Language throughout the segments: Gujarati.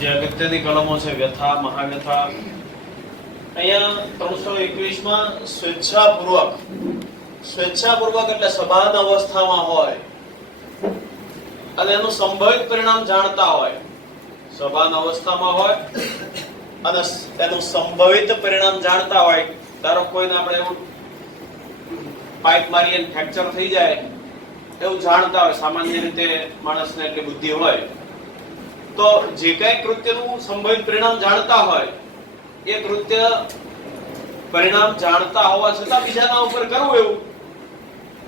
જે અગત્યની કલમો છે વ્યથા, મહાવ્યથા. અહીંયા 321 માં સ્વેચ્છાપૂર્વક એટલે સભાન અવસ્થામાં હોય અને એનું સંભવિત પરિણામ જાણતા હોય. સભાન અવસ્થામાં હોય અને એનું સંભવિત પરિણામ જાણતા હોય. ધારો કોઈને આપણે એવું પાઇપ મારીએ ફ્રેક્ચર થઈ જાય એવું જાણતા હોય, સામાન્ય રીતે માણસને એટલી બુદ્ધિ હોય તો જે કઈ કૃત્યનું સંભવિત પરિણામ જાણતા હોય એ કૃત્ય પરિણામ જાણતા હોવા છતાં બીજાના ઉપર કરવું એવું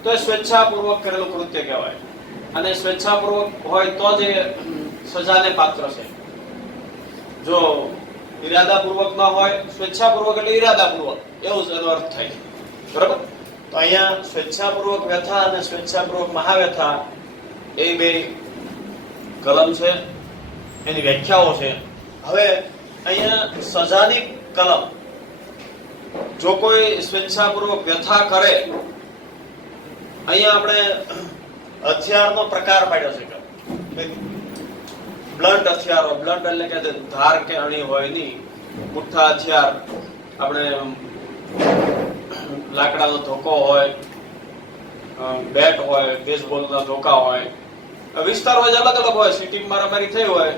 તો એ સ્વેચ્છાપૂર્વક કરેલું કૃત્ય કહેવાય. અને સ્વેચ્છાપૂર્વક હોય તો જ સજાને પાત્ર છે. જો ઈરાદાપૂર્વક ન હોય, સ્વેચ્છાપૂર્વક એટલે ઈરાદાપૂર્વક એવું જ એનો અર્થ થાય. બરાબર? તો અહીંયા સ્વેચ્છાપૂર્વક વ્યથા અને સ્વેચ્છાપૂર્વક મહાવ્યથા એ બે કલમ છે, એની વ્યાખ્યાઓ છે. હવે અહીંયા સજાની કલમ, જો કોઈ સ્વેચ્છાપૂર્વક વ્યથા કરે, અહીંયા આપણે હથિયારનો પ્રકાર પાડ્યો છે. બ્લન્ટ હથિયારો, બ્લન્ટ એટલે કે ધાર કે અણી હોય નહીં, મુઠ્ઠા હથિયાર, આપણે લાકડાનો ધોકો હોય, બેટ હોય, બેઝબોલના ધોકા હોય. વિસ્તાર હોય અલગ અલગ હોય. સિટી મારામારી થઈ હોય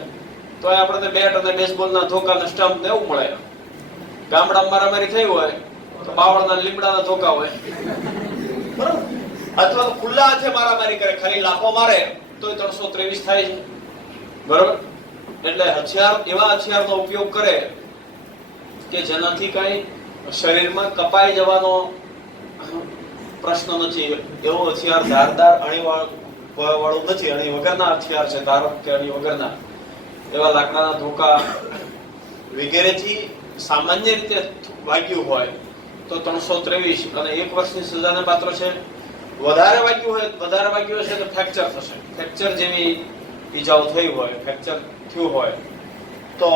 તો આપણને બેટ અને બેઝબોલના ધોકા ને સ્ટમ્પ ને એવું મળે. ગામડામાં મારામારી થઈ હોય તો બાવળના લીમડાના ધોકા હોય. બરાબર? અથવા તો ખુલ્લા હાથે મારામારી કરે, ખાલી લાફો મારે તો 323 થાય છે. બરાબર? એટલે હથિયાર, એવા હથિયારનો ઉપયોગ કરે કે જેનાથી કઈ શરીરમાં કપાઈ જવાનો પ્રશ્ન નથી. એવો હથિયાર ધારદાર અણી વાળું નથી, અણી વગરના હથિયાર છે, ધાર કે અણી વગરના. એવા લાકડાના ધોકા વગેરેથી સામાન્ય રીતે વાગ્યું હોય તો 323 અને 1 વર્ષની સજાને પાત્ર છે. વધારે વાગ્યું હશે તો ફ્રેક્ચર થશે. ફ્રેક્ચર જેવી ઈજાઓ થઈ હોય, ફ્રેક્ચર થયું હોય તો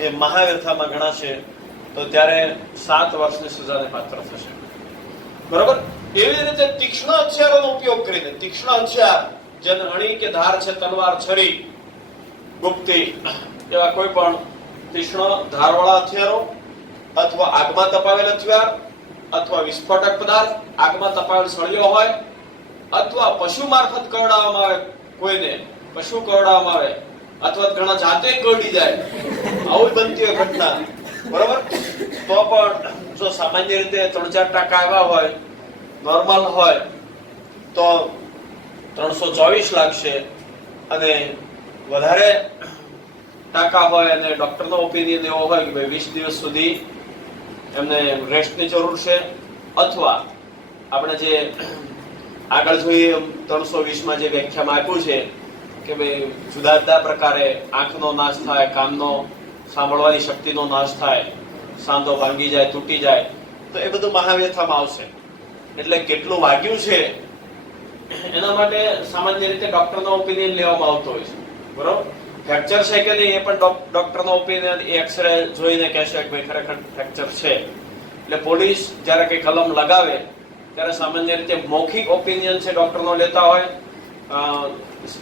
એ મહાવ્યથામાં ગણાશે. તો ત્યારે 7 વર્ષની સજાને પાત્ર થશે. બરોબર? એવી રીતે તીક્ષ્ણ હથિયારોનો ઉપયોગ કરીને, તીક્ષ્ણ હથિયાર જેને અણી કે ધાર છે, તલવાર, છરી, ગુપ્તી, એવા કોઈ પણ તીક્ષ્ણ ધારવાળા હથિયારો, અથવા આગમાં તપાવેલ હથિયાર, અથવા વિસ્ફોટક પદાર્થ, આગમાં તપાવેલ સળિયો હોય, અથવા પશુ મારફત કરડાવવામાં આવે, કોઈને પશુ કરડાવવામાં આવે, અથવા ઘણા જાતે કરડી જાય, આવું બનતી હોય ઘટના. બરોબર? તો પણ જો સામાન્ય રીતે 3-4 ટકા આવ્યા હોય, નોર્મલ હોય તો 324 લાગશે. અને વધારે ટાકા હોય અને ડોક્ટરનો ઓપિનિયન એવો હોય કે ભાઈ 20 દિવસ સુધી એમને રેસ્ટની જરૂર છે, અથવા આપણે જે આગળ જોઈએ 320 માં જે વ્યાખ્યામાં આપ્યું છે કે ભાઈ જુદા જુદા પ્રકારે આંખનો નાશ થાય, કાનનો સાંભળવાની શક્તિનો નાશ થાય, સાંધો ભાંગી જાય, તૂટી જાય, તો એ બધું મહાવ્યથામાં આવશે. એટલે કેટલું વાગ્યું છે એના માટે સામાન્ય રીતે ડોક્ટરનો ઓપિનિયન લેવામાં આવતો હોય છે. બરોબર? ફ્રેક્ચર છે કે નહીં એ પણ ડોક્ટરનો ઓપિનિયન એક્સરે જોઈને કહેશે કે ભાઈ ખરેખર ફ્રેક્ચર છે. એટલે પોલીસ જ્યારે કઈ કલમ લગાવે ત્યારે સામાન્ય રીતે મૌખિક ઓપિનિયન છે ડોક્ટરનો લેતા હોય.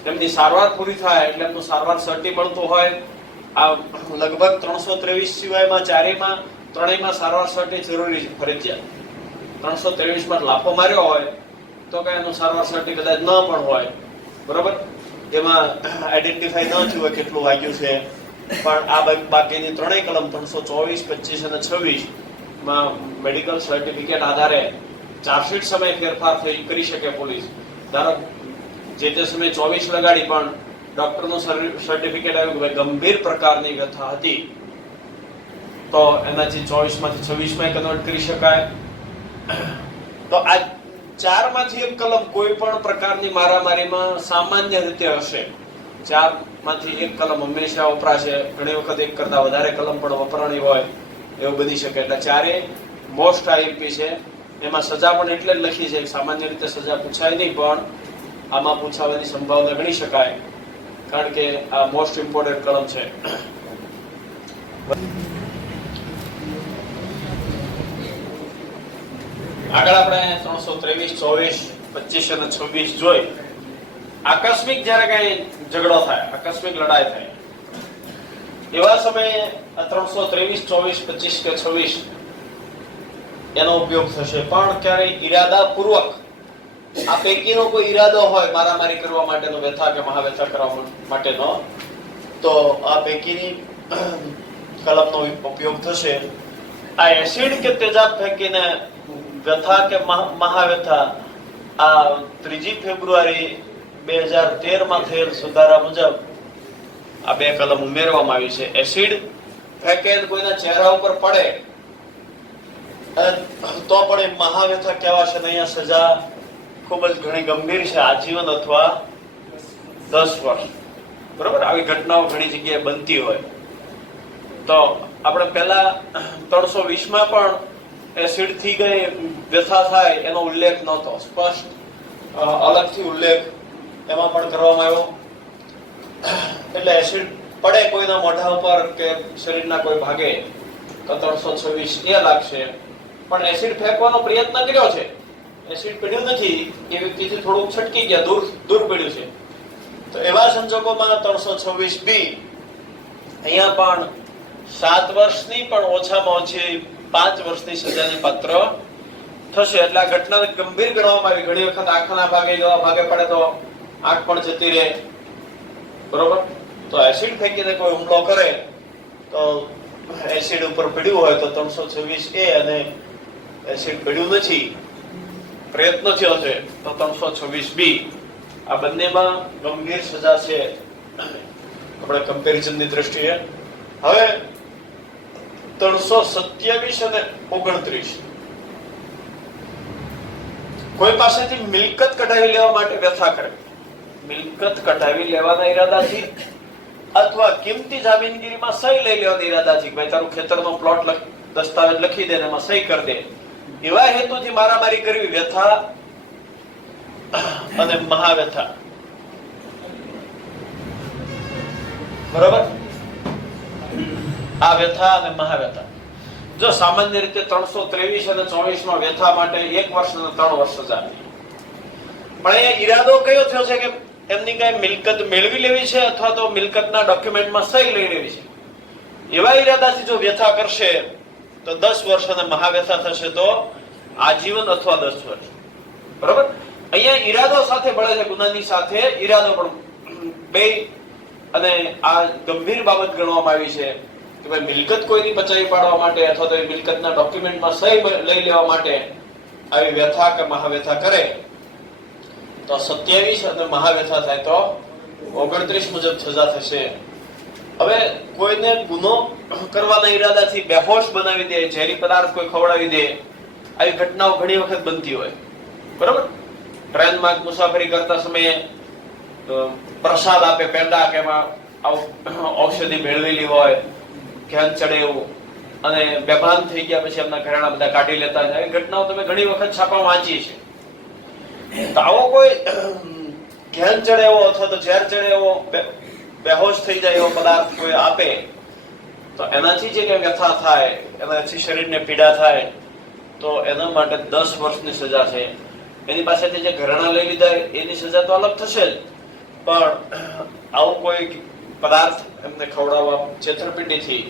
એમની સારવાર પૂરી થાય એટલે એમનું સારવાર સર્ટી મળતું હોય. આ લગભગ 323 સિવાયમાં ત્રણેયમાં સારવાર સર્ટી જરૂરી છે, ફરજિયાત. 323 માં લાફો માર્યો હોય તો કઈ એનું સારવાર સર્ટી કદાચ ન પણ હોય. બરોબર? એમાં આઈડેન્ટિફાઈ ન થયું હોય કેટલું વાગ્યું છે. પણ આ બાકીની ત્રણેય કલમ 324, 25 અને 26 માં મેડિકલ સર્ટિફિકેટ આધારે ચાર્જશીટ સમય ફેરફાર કરી શકે પોલીસ. ધારો જે તે સમયે 24 લગાડી પણ ડોક્ટરનું સર્ટિફિકેટ આવ્યું કે ગંભીર પ્રકારની વ્યથા હતી તો એનાથી 24 માંથી 26 માં કન્વર્ટ કરી શકાય. તો આ 4 માંથી એક કલમ કોઈ પણ પ્રકારની મારામારીમાં સામાન્ય રીતે હશે. 4 માંથી એક કલમ હંમેશા વપરાશે. ઘણી વખત એક કરતા વધારે કલમ પણ વપરાણી હોય એવું બની શકે. એટલે 4 મોસ્ટ આઈએમપી છે. એમાં સજા પણ એટલે જ લખી છે. સામાન્ય રીતે સજા પૂછાય નહીં, પણ આમાં પૂછાવાની સંભાવના ગણી શકાય, કારણ કે આ મોસ્ટ ઇમ્પોર્ટન્ટ કલમ છે. આગળ આપણે 323, 24, 25 અને 26 જોઈ. આકસ્મિક જ્યારે કઈ ઝઘડો થાય, આકસ્મિક લડાઈ થાય એવા સમયે 323, 24, 25 કે 26 એનો ઉપયોગ થશે. પણ ક્યારેય ઈરાદાપૂર્વક આ પૈકીનો કોઈ ઈરાદો હોય મારામારી કરવા માટેનો, વ્યથા કે મહાવ્યથા કરવા માટેનો, તો આ પૈકીની કલમનો ઉપયોગ થશે. આ એસિડ કે તેજાબ ફેંકીને વ્યથા કે મહાવ્યથા આ 3 ફેબ્રુઆરી 2013 માં થયેલ સુધારા મુજબ આ બે કલમ ઉમેરવામાં આવી છે. એસિડ ફેંકે કોઈના ચહેરા ઉપર પડે તો પણ એ મહાવ્યથા કહેવાશે. અહીંયા સજા ખૂબ જ ઘણી ગંભીર છે, આજીવન અથવા 10 વર્ષ. બરોબર, આવી ઘટનાઓ ઘણી જગ્યાએ બનતી હોય. તો આપણે પહેલા 320 માં પણ એસિડ થી ગઈ વ્યથા થાય એનો ઉલ્લેખ નહોતો, સ્પષ્ટ અલગથી ઉલ્લેખ એમાં પણ કરવામાં આવ્યો. એટલે એસિડ પડે કોઈના મોઢા ઉપર કે શરીરના કોઈ ભાગે તો 326 એ લાગશે. પણ એસિડ ફેંકવાનો પ્રયત્ન કર્યો છે, એસિડ પડ્યું નથી, એ વ્યક્તિથી થોડુંક છટકી ગયા, દૂર પડ્યું છે, તો એવા સંજોગોમાં 326 બી અહીંયા પણ 7 વર્ષની પણ ઓછામાં ઓછી 5 વર્ષની સજાની પાત્ર થશે. એટલે આ ઘટના ગંભીર ગણવામાં આવી. ઘણી વખત આંખના ભાગે જેવા ભાગે પડે તો આંખ પણ જતી રહે. બરોબર, તો એસિડ ફેંકીને કોઈ હુમલો કરે તો એસિડ ઉપર પડ્યું હોય તો 326 એ, અને એસિડ પડ્યું નથી, પ્રયત્ન થયો છે તો 326 બી. આ બંનેમાં ગંભીર સજા છે આપણે કમ્પેરિઝનની દ્રષ્ટિએ. હવે 327 અને 29 કોઈ પાસેથી મિલકત કઢાવી લેવા માટે વ્યથા કરે, મિલકત કઢાવી લેવાના ઈરાદાથી અથવા કિંમતી જામીનગીરીમાં સહી લઈ લેવાના ઈરાદાથી, ભાઈ તારું ખેતરનો પ્લોટ દસ્તાવેજ લખી દે ને એમાં સહી કરી દે, એવા હેતુથી મારામારી કરવી વ્યથા અને મહાવ્યથા. બરોબર, આ વ્યથા અને મહાવ્યથા. જો સામાન્ય રીતે 323 અને 24 માં વ્યથા માટે 1 વર્ષ અને 3 વર્ષ સજા. પણ અહીંયા ઈરાદો કયો થયો છે કે એમની કઈ મિલકત મેળવી લેવી છે અથવા તો મિલકતના ડોક્યુમેન્ટમાં સહી લઈ લેવી છે. એવા ઈરાદાથી જો વ્યથા કરશે તો 10 વર્ષ અને મહાવ્યથા થશે તો આજીવન અથવા 10 વર્ષ. બરોબર, અહીંયા ઈરાદો સાથે ભળે છે, ગુનાની સાથે ઈરાદો પણ બે, અને આ ગંભીર બાબત ગણવામાં આવી છે કે ભાઈ મિલકત કોઈની બચાવી પાડવા માટે અથવા તો મિલકતના ડોક્યુમેન્ટમાં સહી લઈ લેવા માટે આવી વ્યથા કે મહાવ્યથા કરે તો 27 અને મહાવ્યથા થાય તો 29 મુજબ સજા થશે. હવે કોઈને ગુનો કરવાના ઈરાદાથી બેહોશ બનાવી દે, ઝેરી પદાર્થ કોઈ ખવડાવી દે, આવી ઘટનાઓ ઘણી વખત બનતી હોય. બરોબર, ટ્રેનમાં મુસાફરી કરતા સમયે પ્રસાદ આપે, પેંડા કે એમાં ઔષધિ મેળવેલી હોય, ધ્યાન ચડે એવું, અને બેભાન થઈ ગયા પછી એમના ઘરેણા બધા કાઢી લેતા જાય. ઘટનાઓ તમે ઘણી વખત છાપા વાંચી છે. તો આવો કોઈ ધ્યાન ચડે એવો અથવા તો ઝેર ચડે એવો, બેહોશ થઈ જાય એવો પદાર્થ કોઈ આપે તો એનાથી જે કઈ વ્યથા થાય, એનાથી શરીરને પીડા થાય તો એના માટે 10 વર્ષની સજા છે. એની પાસેથી જે ઘરેણા લઈ લીધા એની સજા તો અલગ થશે જ, પણ આવું કોઈ પદાર્થ એમને ખવડાવવા, છેતરપિંડીથી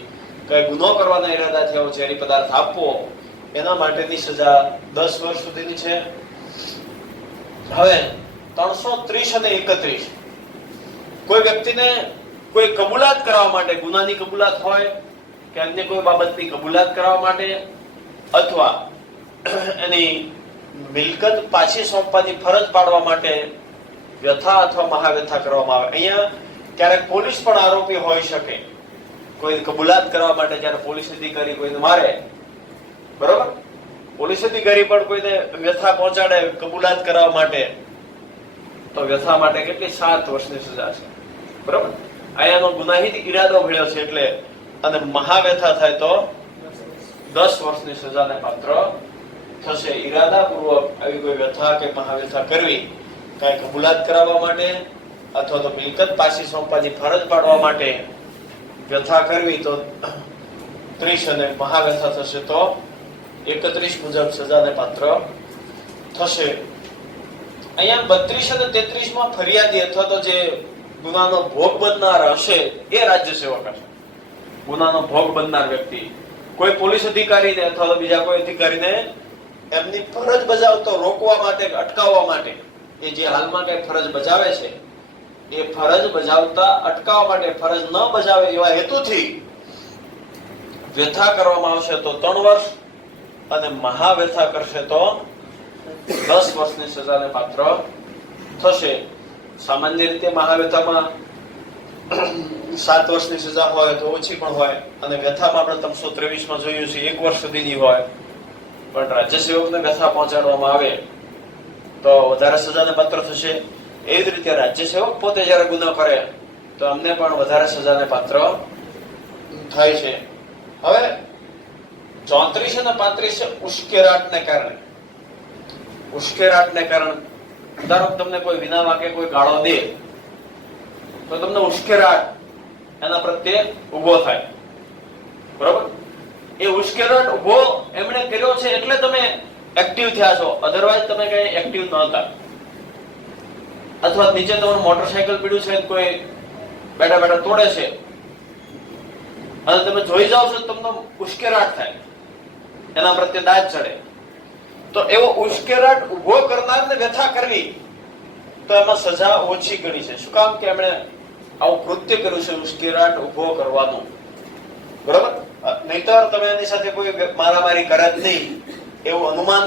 કઈ ગુનો કરવાના ઈરાદાથી આવો ઝેરી પદાર્થ આપવો, એના માટેની સજા 10 વર્ષ સુધીની છે. હવે 330 અને 31 કોઈ વ્યક્તિને કોઈ કબૂલાત કરવા માટે, ગુનાની કબૂલાત હોય કે અન્ય કોઈ બાબતની કબૂલાત કરવા માટે અથવા એની મિલકત પાછી સોંપવાની ફરજ પાડવા માટે વ્યથા અથવા મહાવ્યથા કરવામાં આવે. અહીંયા ક્યારેક પોલીસ પણ આરોપી હોઈ શકે. કોઈ કબૂલાત કરવા માટે જ્યારે પોલીસ અધિકારી કોઈને મારે, બરોબર, પોલીસ અધિકારી પણ કોઈને વ્યથા પહોંચાડે કબૂલાત કરવા માટે તો વ્યથા માટે કેટલી 7 વર્ષની સજા છે. બરોબર, અહીંયાનો ગુનાહિત ઈરાદો ભળ્યો છે એટલે, અને મહાવ્યથા થાય તો 10 વર્ષની સજાને પાત્ર થશે. ઈરાદાપૂર્વક આવી કોઈ વ્યથા કે મહાવ્યથા કરવી, કઈ કબૂલાત કરાવવા માટે અથવા તો મિલકત પાછી સોંપવાની ફરજ પાડવા માટે વ્યથા કરવી તો 30 અને મહાવ્યથા થશે તો 31 મુજબ સજાને પાત્ર થશે. અહીંયા 32 અને 33 માં ફરિયાદી અથવા તો જે ગુનાનો ભોગ બનનાર હશે એ રાજ્ય સેવક હશે. ગુનાનો ભોગ બનનાર વ્યક્તિ કોઈ પોલીસ અધિકારીને અથવા તો બીજા કોઈ અધિકારીને એમની ફરજ બજાવતો રોકવા માટે અટકાવવા માટે એ જે હાલમાં કઈ ફરજ બજાવે છે એ ફરજ બજાવતા અટકાવવા માટે ફરજ ન બજાવે એવા હેતુથી વ્યથા કરવામાં આવશે તો 3 વર્ષ અને મહાવ્યથા કરશે તો 10 વર્ષની સજાને પાત્ર થશે. સામાન્ય રીતે મહાવ્યથામાં 7 વર્ષની સજા હોય તો ઓછી પણ હોય અને વ્યથામાં આપણે 323 માં જોયું છે 1 વર્ષ સુધીની હોય. પણ રાજ્ય સેવકને વ્યથા પહોંચાડવામાં આવે તો વધારે સજાને પાત્ર થશે. એવી જ રીતે રાજ્ય સેવક પોતે જયારે ગુનો કરે તો અમને પણ વધારે સજાને પાત્ર થાય છે. હવે 34 અને 35 ઉશ્કેરાટને કારણે ધારો કે તમને કોઈ વિના વાકે કોઈ ગાળો દે તો તમને ઉશ્કેરાટ એના પ્રત્યે ઉભો થાય. બરોબર? એ ઉશ્કેરાટ ઉભો એમણે કર્યો છે એટલે તમે એક્ટિવ થયા છો, અધરવાઇઝ તમે કઈ એક્ટિવ નહોતા. અથવા નીચે તમારું મોટરસાયકલ પીડ્યું છે કોઈ બેઠા બેઠા તોડે છે અને તમે જોઈ જાઓ છો તમને ઉશ્કેરાટ થાય, એના પ્રત્યે દાજ ચડે, તો એવો ઉશ્કેરાટ ઉભો કરનારને વ્યથા કરવી તો એમાં સજા ઓછી ગણી છે. શું કામ? કે એમણે આવું કૃત્ય કર્યું છે ઉશ્કેરાટ ઉભો કરવાનું. બરોબર? નહીતર તમે એની સાથે કોઈ મારામારી કરે જ નહીં એવું અનુમાન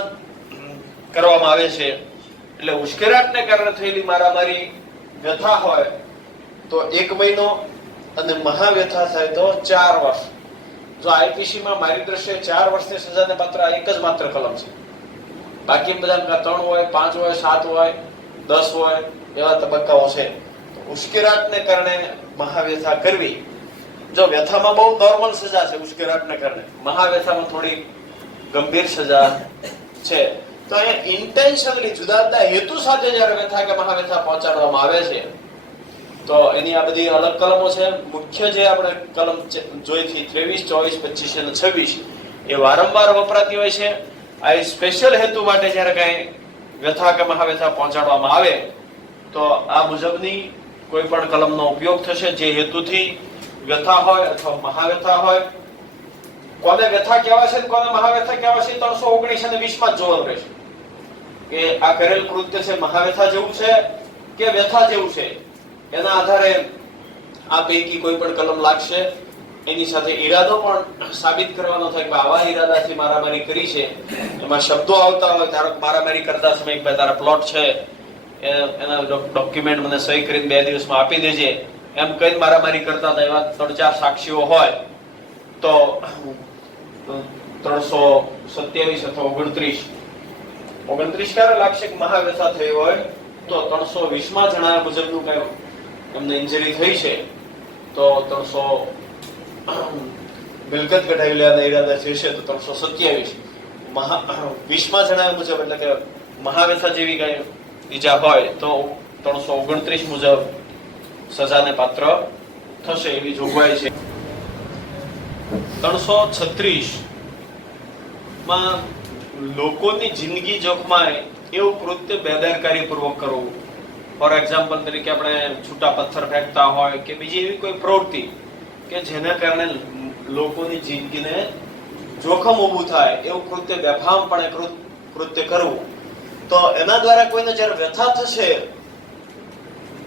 કરવામાં આવે છે. એટલે ઉશ્કેરાટને કારણે થયેલી મારામારી વ્યથા હોય તો 1 મહિનો અને મહાવ્યથા થાય તો 4 વર્ષ. જો આઈપીસી માં મારી દ્રષ્ટિએ 4 વર્ષની સજાને પાત્ર એક જ માત્ર કલમ છે. બાકી બધા 3 હોય, 5 હોય, 7 હોય, 10 હોય એવા તબક્કાઓ છે. ઉશ્કેરાટને કારણે મહાવ્યથા કરવી. જો વ્યથામાં બહુ નોર્મલ સજા છે ઉશ્કેરાટને કારણે, મહાવ્યથામાં થોડી ગંભીર સજા છે. તો અહીંયા ઇન્ટેન્શનલી જુદા જુદા હેતુ સાથે જયારે વ્યથા કે મહાવ્યથા પહોંચાડવામાં આવે છે તો એની આ બધી અલગ કલમો છે. મુખ્ય જે આપણે કલમ જોઈ હતી 23, 24, 25 અને 26 એ વારંવાર વપરાતી હોય છે. આ સ્પેશિયલ હેતુ માટે જયારે કઈ વ્યથા કે મહાવ્યથા પહોંચાડવામાં આવે તો આ મુજબની કોઈ પણ કલમનો ઉપયોગ થશે જે હેતુથી વ્યથા હોય અથવા મહાવ્યથા હોય. કોને વ્યથા કહેવાય છે કોને મહાવ્યથા કહેવાય છે 319 અને 20 માં જ જોવાનું રહેશે કે આ કરેલ કૃત્ય છે મહાવ્યથા જેવું છે કે વ્યથા જેવું છે. એના આધારે આ પૈકી કોઈ પણ કલમ લાગશે. એની સાથે ઈરાદો પણ સાબિત કરવાનો થાય કે આવા ઈરાદાથી મારામારી કરી છે. એમાં શબ્દો આવતા હોય, ધારો કે મારામારી કરતા સમય કે તારા પ્લોટ છે એના ડોક્યુમેન્ટ મને સહી કરીને 2 દિવસમાં આપી દેજે એમ કઈ મારામારી કરતા હતા એવા 3-4 સાક્ષીઓ હોય તો 327 અથવા 29 ક્યારે લાગશે કે મહાવ્યથા થઈ હોય તો 320 માં જણાવ્યા મુજબનું કઈ એમને ઇન્જરી થઈ છે તો 300 મિલકત ઘટાવી લેવાના ઈરાદા છે તો 327 20 માં જણાવ્યા મુજબ એટલે કે મહાવ્યથા જેવી કઈ ઈજા હોય તો 329 મુજબ સજાને પાત્ર થશે એવી જોગવાઈ છે. 336 માં લોકોની જિંદગી જોખમાય એવું કૃત્ય બેદરકારી પૂર્વક કરવું. ફોર એક્ઝામ્પલ તરીકે આપણે છૂટા પથ્થર ફેંકતા હોય કે બીજી એવી કોઈ પ્રવૃત્તિ કે જેના કારણે લોકોની જિંદગીને જોખમ ઊભું થાય એવું કૃત્ય બેફામપણે કૃત્ય કરવું તો એના દ્વારા કોઈને જ્યારે વ્યથા થશે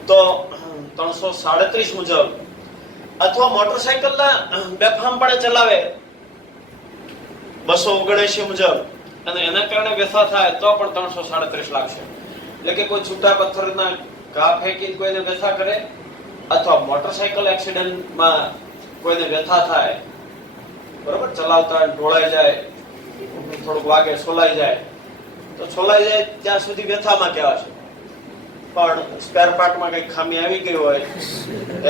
તો 337 મુજબ અથવા મોટરસાયકલના બેફામપણે ચલાવે 279 મુજબ અને એના કારણે વ્યથા થાય તો પણ 337 લાગશે. એટલે કે કોઈ છૂટા પથ્થરના ઘા ફેંકી કોઈને વ્યથા કરે અથવા મોટરસાયકલ એક્સિડન્ટમાં કોઈને વ્યથા થાય, બરોબર, ચલાવતા ઢોળાઈ જાય, થોડુંક વાગે છોલાઈ જાય તો છોલાઈ જાય ત્યાં સુધી વ્યથામાં કહેવાશે. પણ સ્પેર પાર્ટમાં કઈ ખામી આવી ગઈ હોય,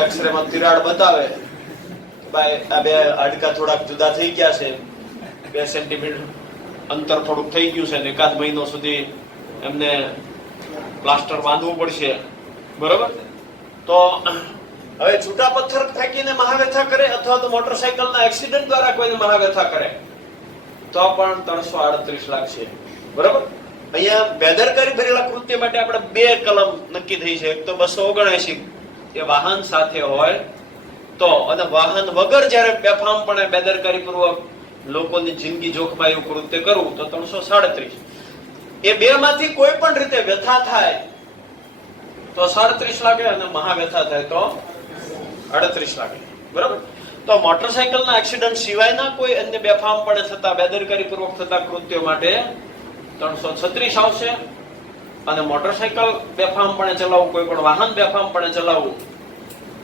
એક્સરે માં તિરાડ બતાવે ભાઈ આ 2 હાડકા થોડાક જુદા થઈ ગયા છે, 2 સેન્ટીમીટર અંતર થોડુંક થઈ ગયું છે ને 1 મહિનો સુધી એમને પ્લાસ્ટર બાંધવું પડશે, બરોબર. તો હવે છૂટા પથ્થર ફેંકીને મહાવ્યથા કરે અથવા તો મોટરસાયકલના એક્સિડન્ટ દ્વારા કોઈને મહાવ્યથા કરે તો પણ 338 લાગશે, બરોબર. અહીંયા બેદરકારી ભરેલા કૃત્ય માટે આપણે 2 કલમ નક્કી થઈ છે. એક તો 279 એ વાહન સાથે હોય તો અને વાહન વગર જ્યારે બેફામપણે બેદરકારીપૂર્વક લોકોની જિંદગી જોખમાય એવું કૃત્ય કરવું તો 337. એ બે માંથી કોઈ પણ રીતે વ્યથા થાય તો 37 લાગે અને મહાવ્યથા થાય તો 38 લાગે. બરાબર. તો મોટરસાયકલના એક્સિડન્ટ સિવાયના કોઈ અન્ય બેફામપણે થતા બેદરકારીપૂર્વક થતા કૃત્યો માટે 336 આવશે. અને મોટરસાયકલ બેફામપણે ચલાવવું, કોઈ પણ વાહન બેફામપણે ચલાવવું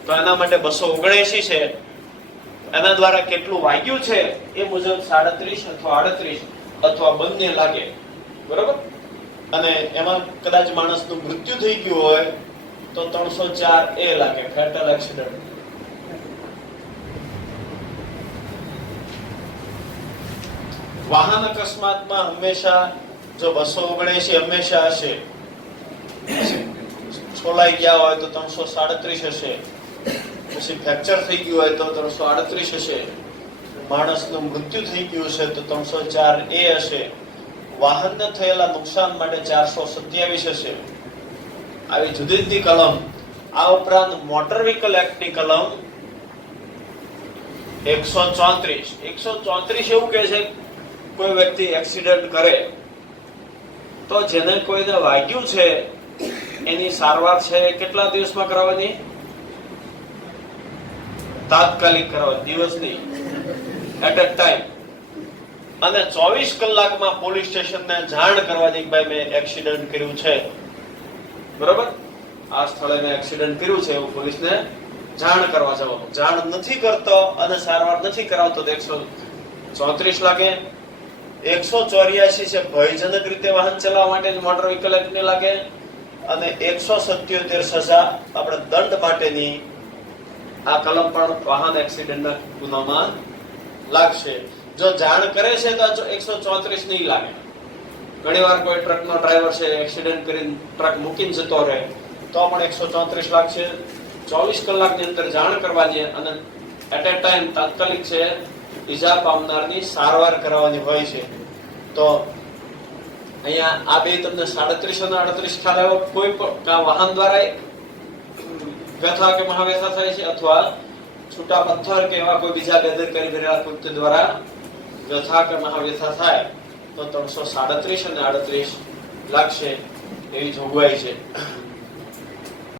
તો એના માટે 279 છે. એના દ્વારા કેટલું વાગ્યું છે એ મુજબ 37 અથવા 38 અથવા બંને લાગે. બરાબર. અને એમાં કદાચ માણસનું મૃત્યુ થઈ ગયું હોય તો 304 એ લાગે, ફેટલ એક્સિડન્ટ. વાહન અકસ્માતમાં હંમેશા જો 279 હંમેશા હશે, છોલાઈ ગયા હોય તો 337 હશે, પછી ફ્રેક્ચર થઈ ગયું હોય તો 338 હશે, માણસનું મૃત્યુ થઈ ગયું છે તો 304 એ હશે, વાહનને થયેલા નુકસાન માટે 427 હશે. આવી જુદી જુદી કલમ. આ ઉપરાંત મોટર વ્હીકલ એક્ટની કલમ 134 એવું કહે છે કોઈ વ્યક્તિ એક્સિડન્ટ કરે તો જેને કોઈને વાગ્યું છે એની સારવાર છે કેટલા દિવસમાં કરાવવાની? તાત્કાલિક કરાવવાની, દિવસની, એટ અ ટાઈમ. અને 24 કલાકમાં પોલીસ સ્ટેશનને જાણ કરવાની કે ભાઈ મેં એક્સિડન્ટ કર્યું છે. બરાબર. આ સ્થળે મેં એક્સિડન્ટ કર્યું છે એવું પોલીસને જાણ કરવા જવાનું. જાણ નથી કરતો અને સારવાર નથી કરાવતો તો 134 લાગે. 184 છે ભયજનક રીતે વાહન ચલાવવા માટે મોટર વ્હીકલ એક્ટની લાગે. અને 177 સજા આપણે દંડ માટેની આ કલમ પણ વાહન એક્સિડન્ટના ગુનામાં લાગશે. જો જાણ કરે છે તો 134 નહીં લાગે. ઘણીવાર કોઈ ટ્રકનો ડ્રાઈવર છે એક્સિડન્ટ કરીને ટ્રક મૂકીને જતો રહે તો પણ 134 લાગશે. 24 કલાકની અંદર જાણ કરવાની અને એટ અ ટાઈમ તાત્કાલિક છે ઈજા પામનારની સારવાર કરાવવાની હોય છે. તો અહીંયા આ બે તમને 37 અને 38 ખ્યાલ આવ્યો. કોઈ પણ વાહન દ્વારા વ્યથા કે મહાવ્યથા થાય છે અથવા છૂટા પથ્થર કે એવા કોઈ બીજા બેદરકારી ભરેલા કૃત્ય દ્વારા વ્યથા કે મહાવ્યથા થાય તો 337 અને 38 લાગશે એવી જોગવાઈ છે.